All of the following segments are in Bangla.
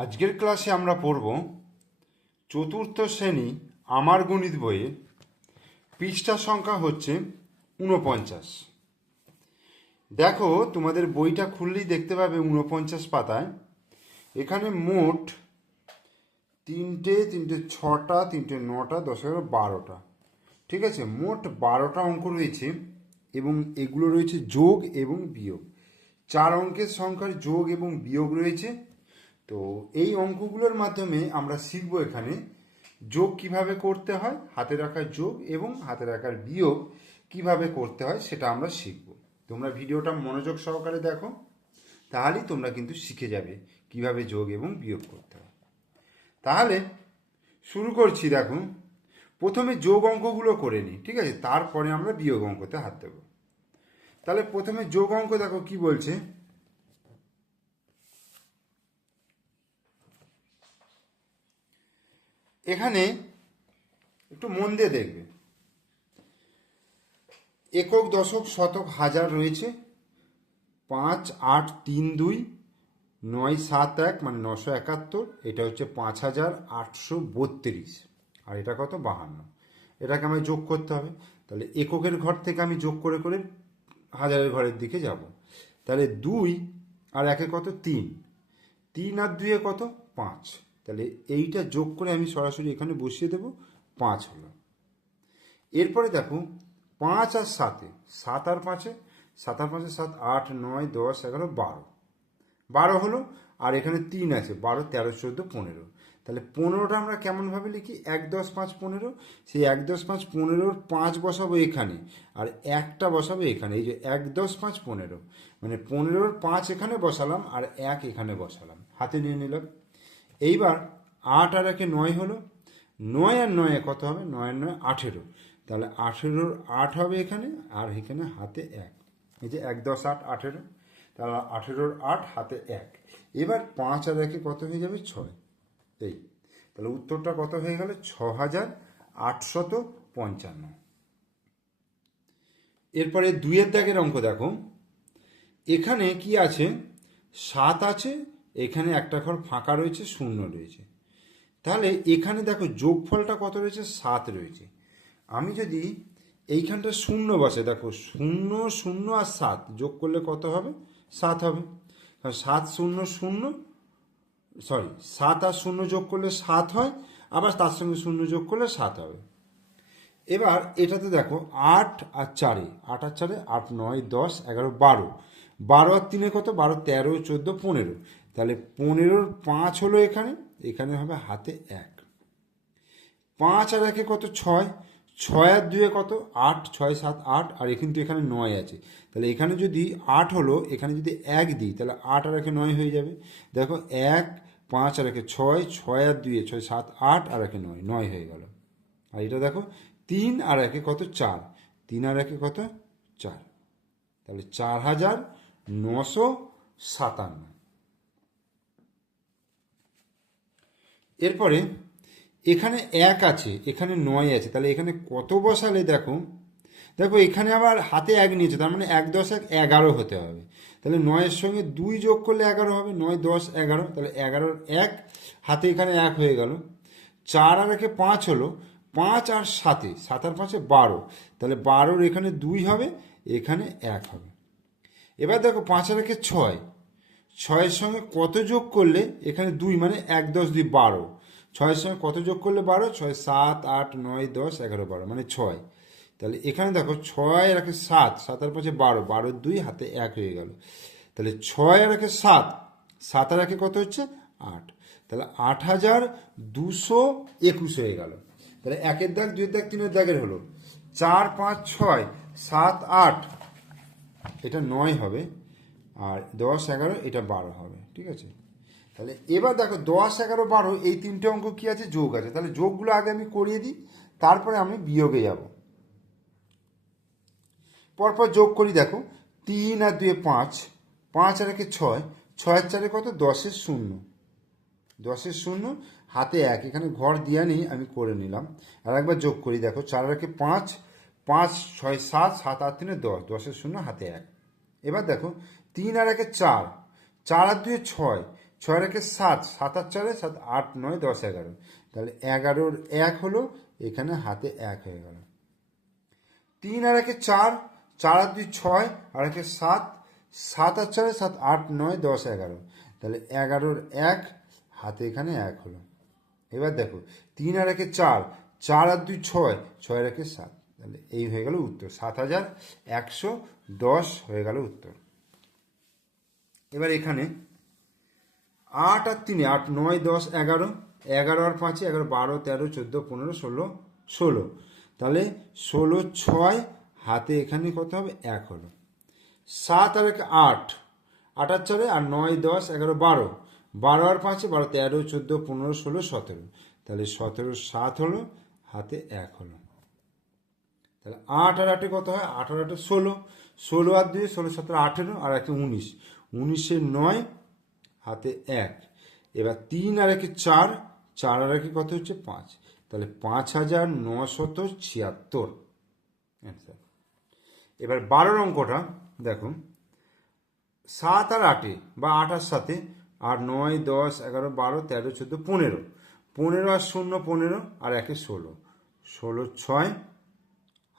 আজকের ক্লাসে আমরা পড়ব চতুর্থ শ্রেণী আমার গণিত বইয়ে পৃষ্ঠা সংখ্যা হচ্ছে ৪৯। দেখো, তোমাদের বইটা খুললেই দেখতে পাবে ৪৯ পাতায় এখানে মোট তিনটে ছটা, তিনটে নটা, 10, 11, 12টা, ঠিক আছে, মোট 12টা অঙ্ক রয়েছে এবং এগুলো রয়েছে যোগ এবং বিয়োগ। 4 অঙ্কের সংখ্যার যোগ এবং বিয়োগ রয়েছে। তো এই অঙ্কগুলোর মাধ্যমে আমরা শিখব এখানে যোগ কিভাবে করতে হয়, হাতে রাখার যোগ এবং হাতে রাখার বিয়োগ কিভাবে করতে হয় সেটা আমরা শিখব। তোমরা ভিডিওটা মনোযোগ সহকারে দেখো, তাহলেই তোমরা কিন্তু শিখে যাবে কিভাবে যোগ এবং বিয়োগ করতে হয়। তাহলে শুরু করছি। দেখো, প্রথমে যোগ অঙ্কগুলো করে নিই, ঠিক আছে, তারপরে আমরা বিয়োগ অঙ্কতে হাত দেব। তাহলে প্রথমে যোগ অঙ্ক দেখো কি বলছে। এখানে একটু মন দিয়ে দেখবে, একক, দশক, শতক, হাজার রয়েছে। 5, 8, 3, 2, 9, 7, 1 মানে 971। এটা হচ্ছে 5832 আর এটা কত 52। এটাকে আমায় যোগ করতে হবে। তাহলে এককের ঘর থেকে আমি যোগ করে করে হাজারের ঘরের দিকে যাব। তাহলে 2 আর 1 কত 3, 3 আর 2 কত 5। তাহলে এইটা যোগ করে আমি সরাসরি এখানে বসিয়ে দেব, 5 হলো। এরপরে দেখো 5 আর 7, 7 আর 5, 7 আর 5, 7, 8, 9, 10, 11, 12, 12 হলো। আর এখানে 3 আছে, 12, 13, 14, 15। তাহলে 15টা আমরা কেমনভাবে লিখি, 1, 10, 5, 15। সেই 1, 10, 5, 15-র 5 বসাবো এখানে আর একটা বসাবো এখানে। এই যে 1, 10, 5, 15 মানে 15-র 5 এখানে বসালাম আর 1 এখানে বসালাম, হাতে নিয়ে নিলাম। এইবার 8 আর 1 9 হলো। 9 আর 9 কত হবে, 9 আর 9 18। তাহলে 18-র 8 হবে এখানে আর এখানে হাতে 1। এই যে 1, 10, 8, 18। তাহলে 18-র 8 হাতে 1। এবার 5 আর 1 কত হয়ে যাবে 6। এই তাহলে উত্তরটা কত হয়ে গেল, 6855। এরপরে 2-এর দাগের অঙ্ক দেখো। এখানে কি আছে, 7 আছে, এখানে একটা ঘর ফাঁকা রয়েছে, 0 রয়েছে। তাহলে এখানে দেখো যোগফলটা কত রয়েছে, 7 রয়েছে। আমি যদি এইখানটা 0 বসে, দেখো 0, 0 আর 7 যোগ করলে কত হবে, 7 হবে। 7, 0, 0, সরি 7 আর 0 যোগ করলে 7 হয়, আবার তার সঙ্গে 0 যোগ করলে 7 হবে। এবার এটাতে দেখো 8 আর 4, 8 আর 4, 8, 9, 10, 11, 12, 12 আর 3 কত, 12, 13, 14, 15। তাহলে 15-র 5 হলো এখানে, এখানে হবে হাতে 1। 5 আর 1 কত 6, 6 আর 2 কত 8, 6, 7, 8 আর কিন্তু এখানে 9 আছে। তাহলে এখানে যদি 8 হলো, এখানে যদি 1 দিই তাহলে 8 আর 1 9 হয়ে যাবে। দেখো 1, 5 আর 1 6, 6 আর 2 6, 7, 8 আর 1 9, 9 হয়ে গেল। আর এটা দেখো 3 আর 1 কত 4, 3 আর 1 কত 4। তাহলে 4957। এরপরে এখানে 1 আছে, এখানে 9 আছে, তাহলে এখানে কত বসালে দেখো, দেখো এখানে আবার হাতে 1 নিয়েছে, তার মানে 1, 10, 1, 11 হতে হবে। তাহলে 9-এর সঙ্গে 2 যোগ করলে 11 হবে, 9, 10, 11। তাহলে 11-র 1 হাতে এখানে 1 হয়ে গেল। 4 আর 1 5 হলো, 5 আর 7, 7 আর 5 12। তাহলে 12-র এখানে 2 হবে, এখানে 1 হবে। এবার দেখো 5 আর 1 6, 6-এর সঙ্গে কত যোগ করলে এখানে 2 মানে 1, 10, 2, 12। 6-এর সঙ্গে কত যোগ করলে 12, 6, 7, 8, 9, 10, 11, 12 মানে 6। তাহলে এখানে দেখো 6 আর 1 7, 7 আর 5 12, 12-র 2 হাতে 1 হয়ে গেল। তাহলে 6 আর 1 7, 7 আর 1 কত হচ্ছে 8। তাহলে 8221 হয়ে গেল। তাহলে 1-এর দাগ, 2-এর দাগ, 3-এর দাগের হলো 4, 5, 6, 7, 8, এটা 9 হবে, আর 10, 11 এটা 12 হবে, ঠিক আছে। তাহলে এবার দেখো 10, 11, 12 এই তিনটে অঙ্ক কি আছে, যোগ আছে। তাহলে যোগগুলো আগে আমি করিয়ে দিই, তারপরে আমি বিয়োগে যাব। পরপর যোগ করি। দেখো 3 আর 2 5, 5 আর 1 6, 6 আর 4 কত 10-এর 0, 10-এর 0 হাতে 1, এখানে ঘর দিয়া নেই, আমি করে নিলাম। আর একবার যোগ করি। দেখো 4 আর 1 5, 5, 6, 7, 7 আর 3 10, 10-এর 0 হাতে 1। এবার দেখো 3 আর 1 4, 4 আর 2 6, ছয় রেখে সাত, সাত আর চারে সাত, আট নয় 10 11, তাহলে 11-র 1 হলো, এখানে হাতে 1 হয়ে গেল। 3 আর 1 4, 4 আর 2 6, আর 1 7, 7 আর 4 7 8 9 10 11, তাহলে 11-র 1 হাতে এখানে 1 হলো। এবার দেখো 3 আর 1 4, 4 আর 2 6, 6 আর 1 7, তাহলে এই হয়ে গেল উত্তর, 7110 হয়ে গেল উত্তর। এবার এখানে 8 আর 3 8 9 10 11, 11 আর 5 11 12 13 14 15 16 16, তাহলে 16 6 হাতে এখানে কত হবে 1 হলো। 7 আর 1 8, 8 আর 4 আর 9 10 11 12, 12 আর 5 12 13 14 15 16 17, তাহলে 17 7 হলো, হাতে 1 হলো। তাহলে 8 আর 8 কত হয়, 8 আর 8 16, 16 আর 2 16 17 18, আর 1 19, 19 9 হাতে 1। এবার 3 আর 1 4, 4 আর 1 কত হচ্ছে 5, তাহলে 5976 অ্যান্সার। এবার 12 অঙ্কটা দেখো, 7 আর 8 বা 8 আর 7, আর 9 10 11 12 13 14 15, 15 আর 0 15, আর 1 16, 16 6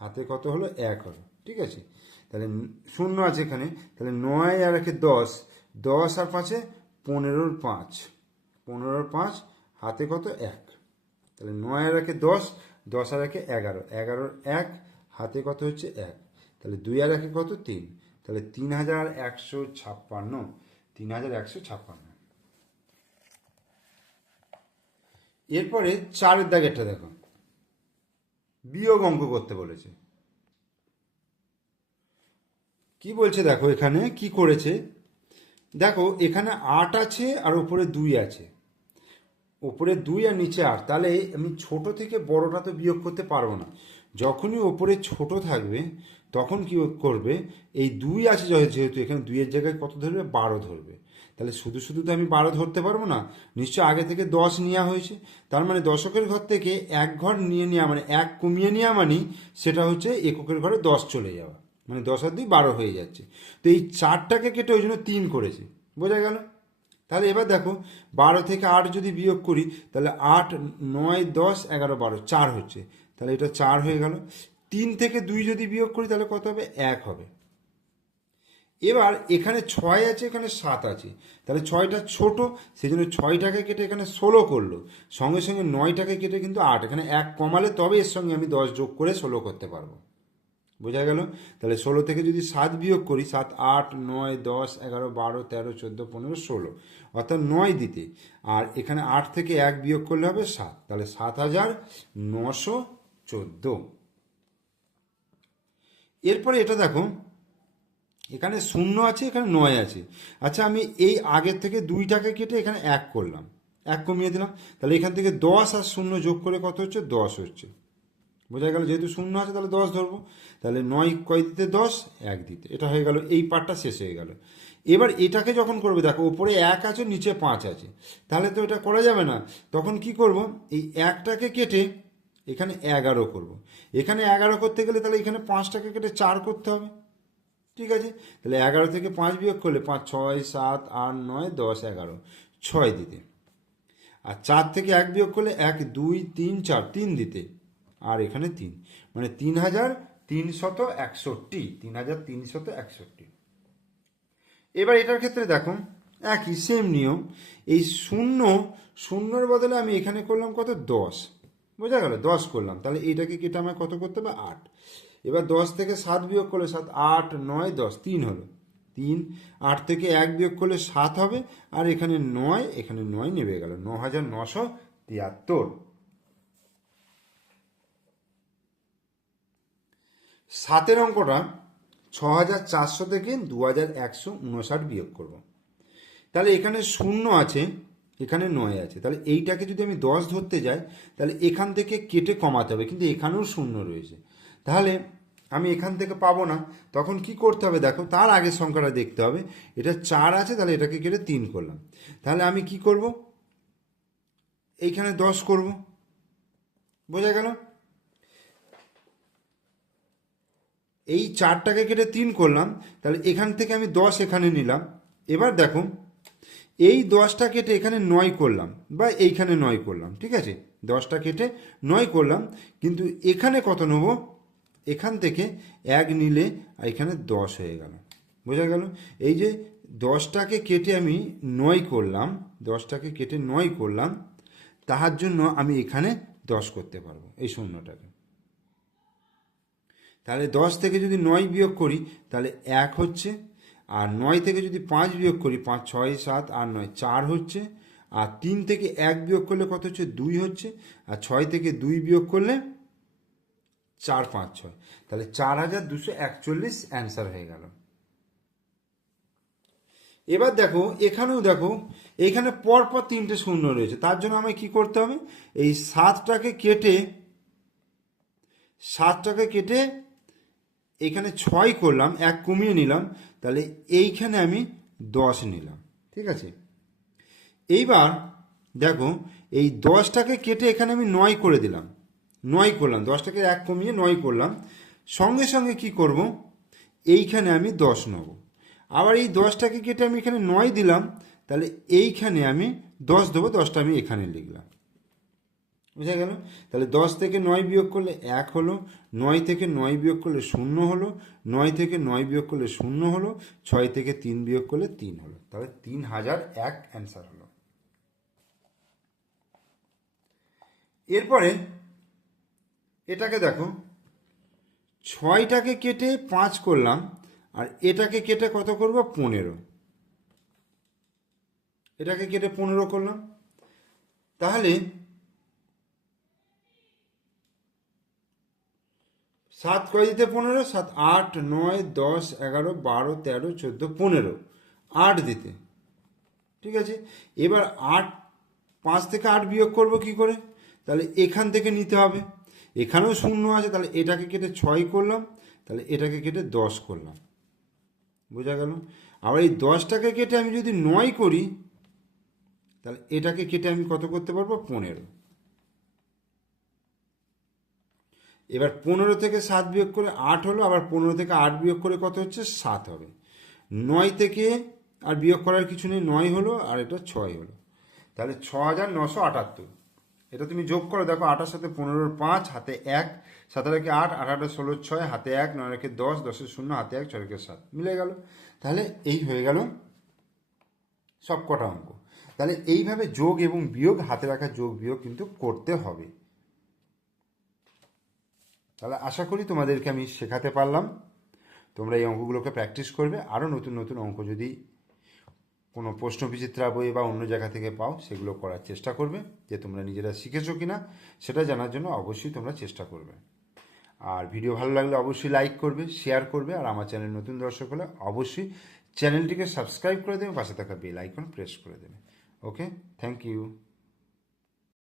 হাতে কত হলো 1 হলো, ঠিক আছে। তাহলে 0 আছে এখানে, তাহলে 9 আর 1 10, 10 আর 5 15-র 5, 15-র 5 হাতে কত 1, তাহলে 9 আর 1 10, 10 আর 1 11, 11-র 1 হাতে কত হচ্ছে 1, তাহলে 2 আর 1 কত 3, তাহলে 3156, 3156। এরপরে 4-এর দাগেরটা দেখো, বিয়োগ অঙ্ক করতে বলেছে। কি বলছে দেখো, এখানে কি করেছে দেখো, এখানে 8 আছে আর উপরে 2 আছে, ওপরে 2 আর নিচে 8, তাহলে আমি ছোট থেকে বড়টা তো বিয়োগ করতে পারবো না। যখনই ওপরে ছোট থাকবে তখন কি করবে, এই 2 আছে যেহেতু এখানে 2-এর জায়গায় কত ধরবে 12 ধরবে, তাহলে শুধু শুধু তো আমি 12 ধরতে পারবো না, নিশ্চয় আগে থেকে 10 নেওয়া হয়েছে। তার মানে দশকের ঘর থেকে 1 ঘর নিয়ে নেওয়া মানে 1 কমিয়ে নেওয়া মানে সেটা হচ্ছে এককের ঘরে 10 চলে যাওয়া, মানে 10 আর 2 12 হয়ে যাচ্ছে। তো এই 4টাকে কেটে ওই জন্য 3 করেছে, বোঝা গেল। তাহলে এবার দেখো 12 থেকে 8 যদি বিয়োগ করি, তাহলে 8 9 10 11 12 4 হচ্ছে, তাহলে এটা 4 হয়ে গেল। 3 থেকে 2 যদি বিয়োগ করি তাহলে কত হবে 1 হবে। এবার এখানে 6 আছে, এখানে 7 আছে, তাহলে 6টা ছোট, সেই জন্য 6টাকে কেটে এখানে 16 করলো, সঙ্গে সঙ্গে 9টাকে কেটে কিন্তু 8, এখানে 1 কমালে তবে এর সঙ্গে আমি 10 যোগ করে 16 করতে পারবো, বোঝা গেল। তাহলে 16 থেকে যদি 7 বিয়োগ করি, 7 8 9 10 11 12 13 14 15 16, অর্থাৎ 9 দিতে, আর এখানে 8 থেকে 1 বিয়োগ করলে হবে 7, তাহলে 7914। এরপরে এটা দেখো, এখানে 0 আছে, এখানে 9 আছে। আচ্ছা, আমি এই আগের থেকে 2টাকে কেটে এখানে 1 করলাম, 1 কমিয়ে দিলাম, তাহলে এখান থেকে 10 আর 0 যোগ করে কত হচ্ছে 10 হচ্ছে, বোঝা গেল। যেহেতু 0 আছে তাহলে 10 ধরবো, তাহলে 9 কয় দিতে 10 1 দিতে, এটা হয়ে গেল, এই পার্টটা শেষ হয়ে গেল। এবার এটাকে যখন করবে দেখো, উপরে 1 আছে নিচে 5 আছে, তাহলে তো এটা করা যাবে না। তখন কি করব, এই 1টাকে কেটে এখানে 11 করব। এখানে 11 করতে গেলে তাহলে এখানে 5টাকে কেটে 4 করতে হবে, ঠিক আছে। তাহলে 11 থেকে 5 বিয়োগ করলে 5 6 7 8 9 10 11, 6 দিতে। আর 4 থেকে 1 বিয়োগ করলে 1 2 3 4 3 দিতে, আর এখানে 3, মানে 3361, 3361। এবার এটার ক্ষেত্রে দেখো একই সেম নিয়ম, এই 0-0-র বদলে আমি এখানে করলাম কত 10, বোঝা গেল, 10 করলাম, তাহলে এইটাকে কেটে আমায় কত করতে হবে 8। এবার 10 থেকে 7 বিয়োগ করলে 7 8 9 10, 3 হলো, 3, 8 থেকে 1 বিয়োগ করলে 7 হবে, আর এখানে 9, এখানে 9 নেমে গেল, 9973। 7-এর অঙ্কটা 6400 থেকে 2159 বিয়োগ করব। তাহলে এখানে 0 আছে, এখানে 9 আছে, তাহলে এইটাকে যদি আমি 10 ধরতে যাই তাহলে এখান থেকে কেটে কমাতে হবে, কিন্তু এখানেও 0 রয়েছে, তাহলে আমি এখান থেকে পাবো না। তখন কি করতে হবে দেখো, তার আগের সংখ্যাটা দেখতে হবে, এটা 4 আছে, তাহলে এটাকে কেটে 3 করলাম, তাহলে আমি কি করব, এইখানে 10 করব, বোঝা গেল। এই 4টাকে কেটে 3 করলাম, তাহলে এখান থেকে আমি 10 এখানে নিলাম। এবার দেখো এই 10টা কেটে এখানে 9 করলাম বা এইখানে 9 করলাম, ঠিক আছে, 10টা কেটে 9 করলাম, কিন্তু এখানে কত নেব, এখান থেকে 1 নিলে এখানে 10 হয়ে গেল। বোঝা গেল? এই যে 10টাকে কেটে আমি 9 করলাম, 10টাকে কেটে 9 করলাম, তাহার জন্য আমি এখানে 10 করতে পারবো এই শূন্যটাকে। তাহলে 10 থেকে যদি 9 বিয়োগ করি তাহলে 1 হচ্ছে, আর 9 থেকে যদি 5 বিয়োগ করি, 5 6 7 8 9 4 হচ্ছে, আর 3 থেকে 1 বিয়োগ করলে কত হচ্ছে, 2 হচ্ছে, আর 6 থেকে 2 বিয়োগ করলে 4 5 6, তাহলে 4241 অ্যান্সার হয়ে গেল। এবার দেখো এখানেও দেখো, এইখানে পরপর 3টে শূন্য রয়েছে, তার জন্য আমায় কি করতে হবে, এই 7টাকে কেটে এইখানে 6 করলাম, 1 কমিয়ে নিলাম, তাহলে এইখানে আমি 10 নিলাম, ঠিক আছে। এইবার দেখো এই 10টাকে কেটে এখানে আমি 9 করে দিলাম, 9 করলাম, 10টাকে 1 কমিয়ে 9 করলাম, সঙ্গে সঙ্গে কি করব, এইখানে আমি 10 নেব, আবার এই 10টাকে কেটে আমি এখানে 9 দিলাম, তাহলে এইখানে আমি 10 দেবো, 10টা আমি এখানে লিখলাম। বুঝা গেল? তাহলে 10 থেকে 9 বিয়োগ করলে 1 হলো, 9 থেকে 9 বিয়োগ করলে 0 হলো, 9 থেকে 9 বিয়োগ করলে 0 হলো, 6 থেকে 3 বিয়োগ করলে 3 হলো, তাহলে 3001 অ্যান্সার হলো। এরপরে এটাকে দেখো, 6টাকে কেটে 5 করলাম, আর এটাকে কেটে কত করব, 15, এটাকে কেটে 15 করলাম, তাহলে 7 কয় দিতে 15, 7 8 9 10 11 12 13 14 15, 8 দিতে, ঠিক আছে। এবার 8, 5 থেকে 8 বিয়োগ করব কি করে, তাহলে এখান থেকে নিতে হবে, এখানেও 0 আছে, তাহলে এটাকে কেটে 6 করলাম, তাহলে এটাকে কেটে 10 করলাম। বোঝা গেল? আবার এই 10টাকে কেটে আমি যদি 9 করি, তাহলে এটাকে কেটে আমি কত করতে পারবো, 15। এবার 15 থেকে 7 বিয়োগ করে 8 হলো, আবার 15 থেকে 8 বিয়োগ করে কত হচ্ছে, 7 হবে। 9 থেকে আর বিয়োগ করার কিছু নেই, 9 হলো, আর এটা 6 হলো, তাহলে 6978। এটা তুমি যোগ করো, দেখো 8 সাথে 15 5, হাতে 1, 7 রেখে 8, 8 16 6, হাতে 1, 9 রেখে 10, 10 0, হাতে 1, 6 রেখে 7, মিলে গেল। তাহলে এই হয়ে গেল সব কটা অঙ্ক। তাহলে এইভাবে যোগ এবং বিয়োগ, হাতে রাখা যোগ বিয়োগ কিন্তু করতে হবে। তাহলে আশা করি তোমাদেরকে আমি শেখাতে পারলাম, তোমরা এই অঙ্কগুলোকে প্র্যাকটিস করবে। আরও নতুন নতুন অঙ্ক যদি কোনো প্রশ্নবিচিত্রা বই বা অন্য জায়গা থেকে পাও, সেগুলো করার চেষ্টা করবে, যে তোমরা নিজেরা শিখেছো কিনা সেটা জানার জন্য অবশ্যই তোমরা চেষ্টা করবে। আর ভিডিও ভালো লাগলে অবশ্যই লাইক করবে, শেয়ার করবে, আর আমার চ্যানেল নতুন দর্শক হলে অবশ্যই চ্যানেলটিকে সাবস্ক্রাইব করে দেবে, পাশে থাকা বেল আইকন প্রেস করে দেবে। ওকে, থ্যাংক ইউ।